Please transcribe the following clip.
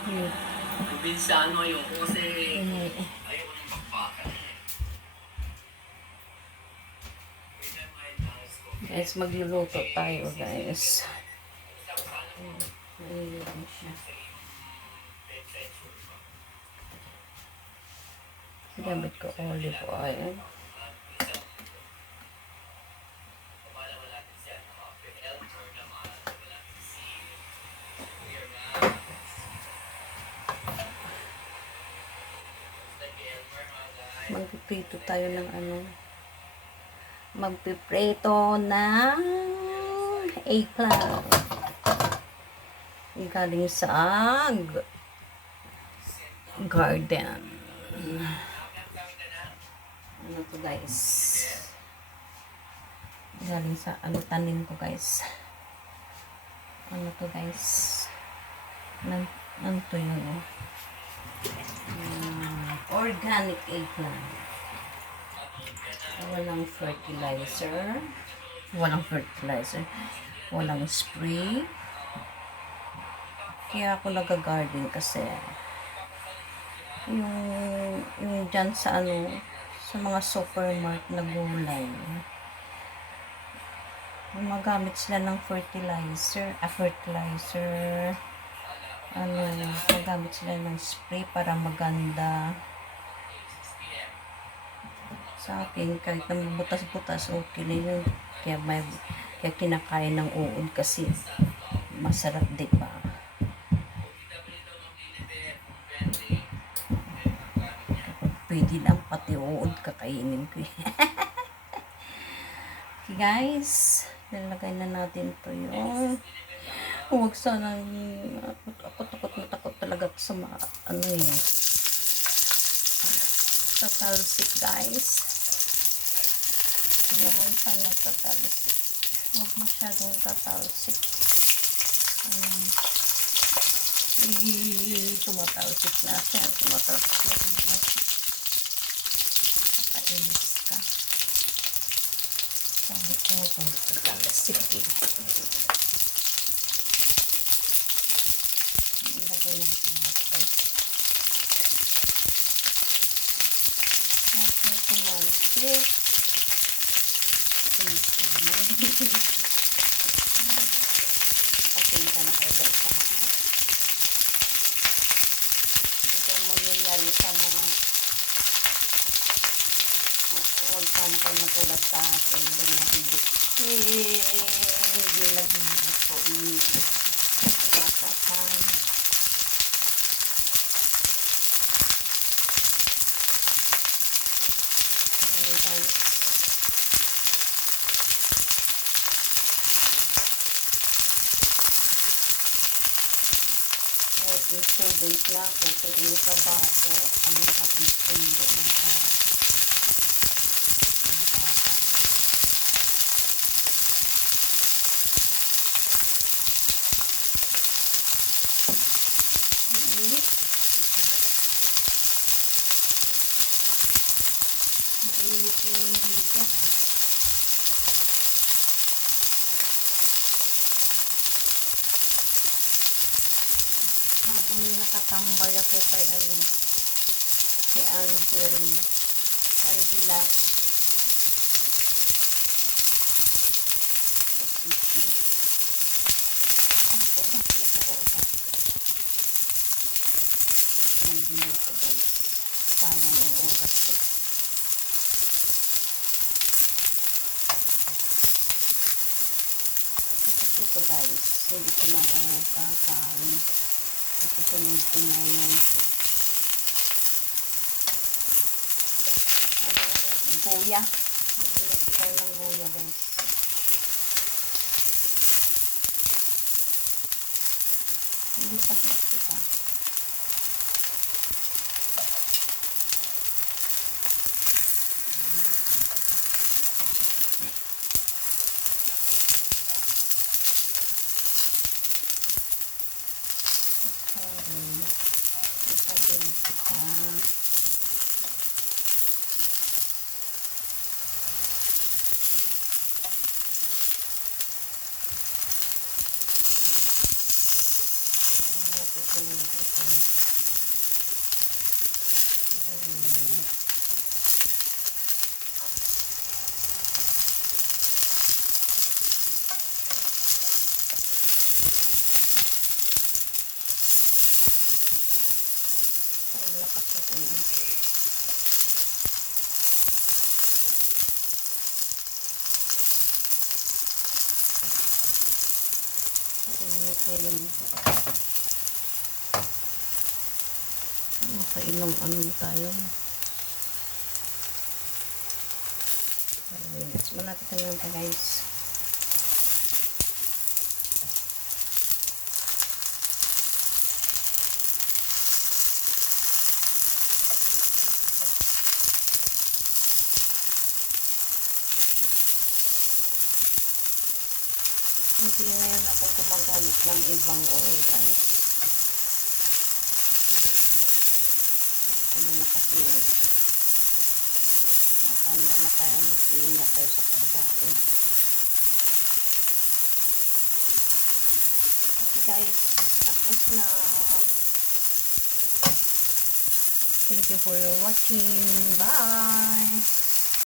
Probinsyano ayoko kasi Eh, ayoko ng bakbakan. guys, magluluto tayo, guys. Mainit na siya. Gamit ko olive oil. Magpiprito tayo ng magpiprito ng eggplant. Galing sa garden. Ano to, guys? Galing sa tanim ko, guys. Ano to, guys? Ano to yun, organic eggplant. Walang fertilizer. Walang spray. Kaya ako nag-garden kasi yung dyan sa sa mga supermarket na gulay, gumagamit sila ng fertilizer, magamit sila ng spray para maganda. Sa akin, kahit na mabutas-butas, okay na yun. Kaya kinakain ng uod kasi masarap, diba? Pwede lang, pati uod kakainin ko. Okay, guys, lalagay na natin to yun. Huwag sana, ako takot talaga sa tatalsik, guys. Hindi naman sana tatalsik. Huwag masyadong tatalsik. Tumatalsik na siya. Nakakainis ka. Sabi ko, tatalsik eh. Ilagay ng tumatalsik. Tumalsik. Pasensya na kayo, guys. Ito mangyayari sa mga huwag sana kayo matulad sa akin na hindi nag-iingat po guys. Working student lang ako. Kaya yung trabaho ko, kapit sundo lang sa bata. Mainit. Mainit yung dito. Habang nakatambay ako kay si Angela sa city. Oras ko. Nagluto, guys. Sayang yung oras ko. Kasi ito, guys, hindi ko nakakasain. Nasusunod ko na yung guya. Magluluto tayo ng guya, guys. Hindi pa kita. Sabi na kita. Ang lakas na po yun. Mainit na yun. Makailang ano tayo. Let's malapit na lang tayo guys. Hindi ngayon ako gumagamit ng ibang oil guys. Ano na kasi yun. Matanda na tayo, mag-iingat tayo sa pagkain. Okay guys, tapos na. Thank you for your watching. Bye!